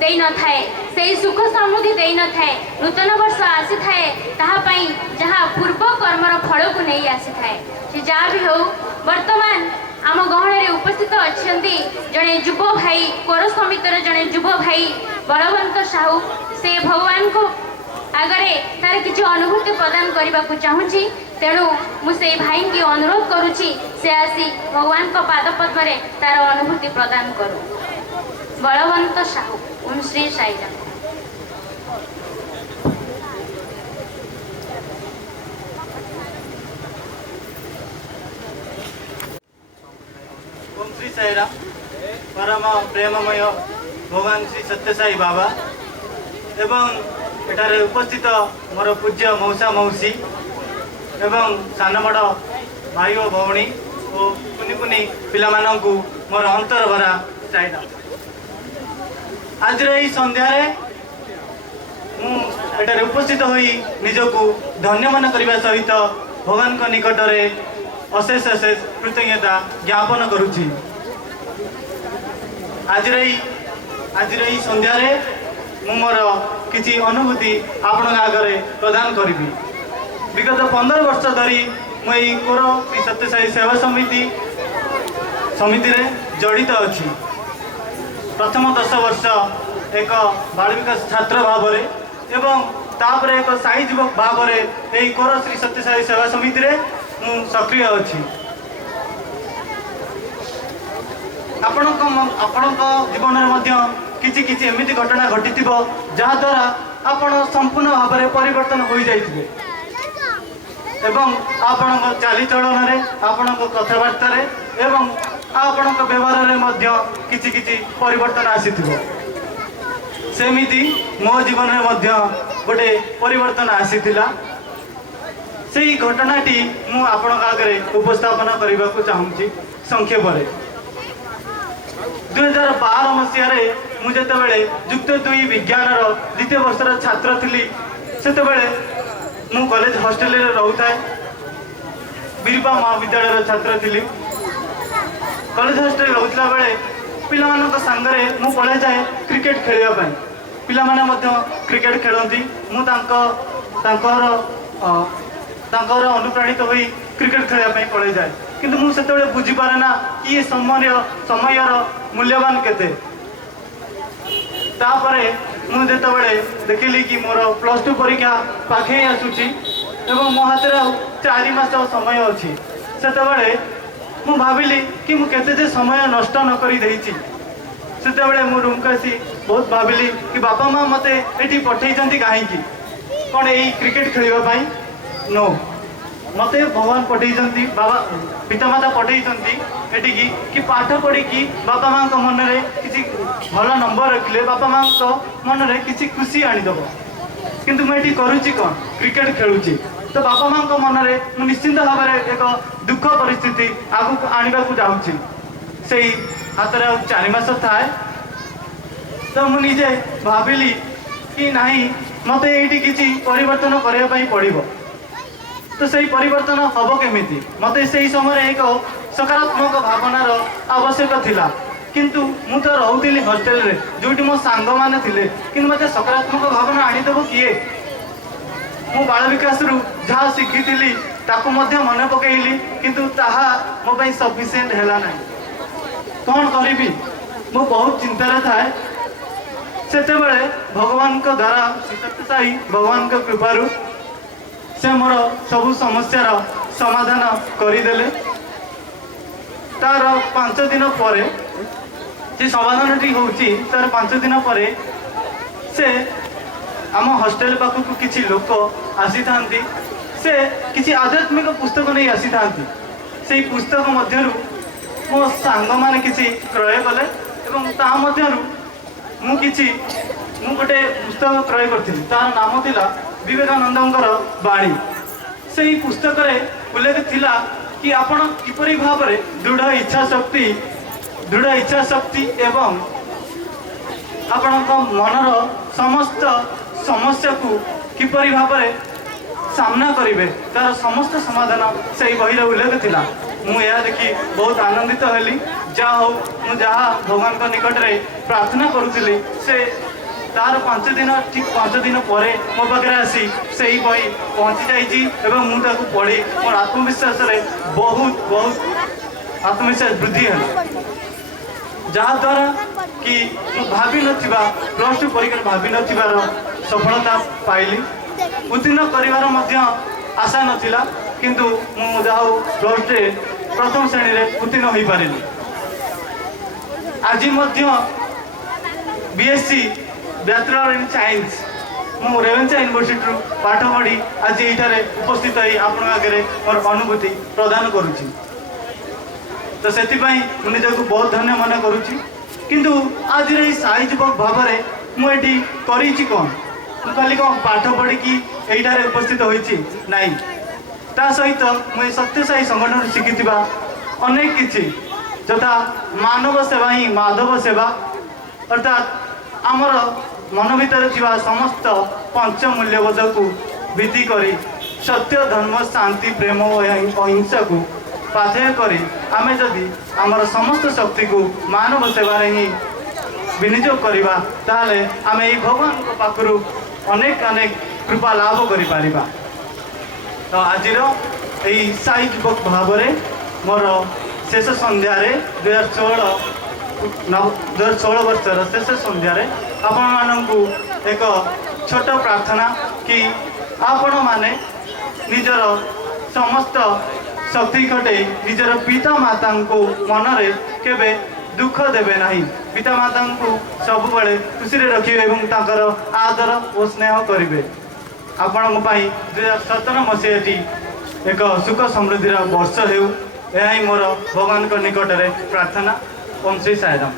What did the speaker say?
देई न थाए से सुख समृद्धि देई न थाए नूतन वर्ष आसी थाए ताहापाई जहाँ पूर्व कर्मर फल को नहीं आसी थाए से जहाँ भी हो वर्तमान आम गहन उपस्थित अच्छा जड़े युव भाई कोर समितर जड़े युव भाई बलवंत साहू से भगवान को आगे तार किसी अनुभूति प्रदान करने को चाहूँगी तेणु मुझे भाई की अनुरोध करुच्ची से आसी भगवान को पाद पद्म तार अनुभूति प्रदान करू। बलवंत साहू ओम श्री साईराम। ओम श्री साईराम। परम प्रेममय भगवान श्री सत्य साई बाबा एवं एठारे उपस्थित मोर पूज्य मौसा मौसी एवं सान बड़ भाई और भौणी और कुनि कुनि पिला माननकु मोर अंतर भरा साईराम। आज यही संध्यारे मुझे उपस्थित होई निजकु धन्य मन करने सहित भगवान को निकट में अशेष अशेष कृतज्ञता ज्ञापन करुच्ची। आज रही संध्यारे मोर किसी अनुभूति आपण आगे प्रदान करी। विगत 15 वर्ष धरी मुझे कोर श्री सत्य साई सेवा समिति रे जड़ित अच्छी। प्रथम 10 वर्ष एक बाल विकास छात्र भाव एवं तापर एक साई युवक भाव में कोर श्री सत्य साई सेवा समिति रे मु सक्रिय अच्छी। आपण जीवन में किसी किसी एमती घटना घटी जहाद्वारा आपण संपूर्ण भाव में परिवर्तन हो जाइए एवं आपण चालीचलन आपण कथबार्ता एवं आपण व्यवहार में किसी किसी परिवर्तन आसी सेमिति मो जीवन में गोटे परिवर्तन आसीला। से घटनाटी मु आपण आगे उपस्थापन करने को चाहूँगी। संक्षेप 2012 मसीह मुझे युक्त 2 विज्ञान द्वितीय वर्षर छात्र थी से मु कॉलेज हॉस्टेल रे रहूए बिरपा महाविद्यालय छात्र थी। कॉलेज हॉस्टेल रहूला बेले पिला सांगरे मु पड़े जाए क्रिकेट खेलने पिला माने क्रिकेट खेलती अनुप्राणित हो क्रिकेट खेलने पड़े जाए किंतु मुझे बुझी पारे ना कि ये समय मूल्यवान केते। तापरे मुझे देखिली कि मोर +2 परीक्षा पाखे आसूची एवं मो हाथ 4 मास समय अच्छी से मु भाविली कि मुझे समय नष्ट न करी देइची। से मु रूम को आसी बहुत भाविली कि बापा माँ मते ये पठे कहीं कौन यही क्रिकेट खेलने नो मते भगवान पठे बाबा पितामाता पठे कि पाठ पढ़ी बापा माँ मन में किसी भल नंबर रखिले बापा माँ मन में किसी खुशी आनीदेव किंतु मुझे करुच्ची कौन क्रिकेट खेलुची तो बापा माँ मन में निश्चिंत भाव में एक दुख परिस्थिति आगु आने को जाऊँगी। से हाथ में 4 मास थाए तो मुझे भाविली कि नहीं मत ये किसी परिवर्तन करने पड़ो तो सही परिवर्तन हम केमिति मत से समय एक सकारात्मक भावनार आवश्यक थिला किंतु मु तो रहूली हॉस्टेल रे जोटी मो सांग माने थिले किंतु मते सकारात्मक भावना आनीदेव किए मु बाल विकास रु जहाँ शिखी ताकू मन पकईली किंतु ताहा मो पई सफिशिएंट हैला ना कौन करी मु बहुत चिंतार थाए से भगवान को द्वारा सत्य साई भगवान को कृपारू से मोर सबु समस्यार समाधान करदेले। तार 5 दिन पर से समाधान टी होची तार 5 दिन पर से आम हॉस्टेल पाखक किसी लोक आसी थांती से किसी आध्यात्मिक पुस्तक नहीं आसी थांती से पुस्तक मध्यरु मो सांग माने किसी क्रय कले एवं ता मध्यरु मु गोटे पुस्तक क्रय करथिली तार नाम थिला विवेकानंदर बाणी। से पुस्तक उल्लेख थिला कि आपण किपरि भाव में दृढ़ इच्छा शक्ति एवं आपण मनर समस्त समस्या को किपरि भाव में सामना करेंगे तार समस्त समाधान से बही उल्लेख थिला। मुझे देखी बहुत आनंदित हेली। जहाँ हो मुझे भगवान निकट में प्रार्थना करुली से तार 5 दिन ठीक 5 दिन पर मो पाखे आसी से ही बही पहुँची जाइए पढ़ी मोर आत्मविश्वास बहुत बहुत आत्मविश्वास वृद्धि है जहाद्वारा कि भावी नथिबा प्लस टू परीक्षा भावी नथिबार सफलता पाइली उत्तीर्ण करिवार मध्य आशा नथिला किंतु मु जाऊ प्लस टू प्रथम श्रेणी रे उत्तीर्ण होई पारिली आज मध्य बीएससी बैचलर इन साइंस मु रेवेन्सा यूनिवर्सिटी पाठ पढ़ी आज ये उपस्थित होई आपण आगे मोर अनुभूति प्रदान करुछि तो से निजक बहुत धन्य मन करुच्ची किंतु आज साई युवक भाव में मुझे करी कौन खाली कौन पाठ पढ़ी यहीठार उपस्थित होती नाई ता सहित मुझे सत्यसाई संगठन शिखी अनेक किसी यथा मानव सेवा ही माधव सेवा अर्थात आमर मन भीतर समस्त पंच मूल्यबोध को भित्ति करी सत्य धर्म शांति प्रेम और अहिंसा को पाथेय करी आमे जदि आमर समस्त शक्ति को मानव सेवा ही विनियोग करवा ताले आमे ये भगवान को पाखरु अनेक अनेक कृपा लाभ करि पारिबा। तो आज यही साई युवक भाव में मोर शेष संध्यार 2016 वर्षर शेष संध्यार आपण मानू एक छोट प्रार्थना कि आपण माने निजर समस्त शक्ति खटे निजर पिता माता को मनरे केबे दुख देवे नहीं पिता माता को सब बड़े खुशी रखिए और आदर और स्नेह करेंगे आपण 2017 मसीहाटी एक सुख समृद्धि वर्ष हो यह मोर भगवान निकट में प्रार्थना। ओम श्री साईराम।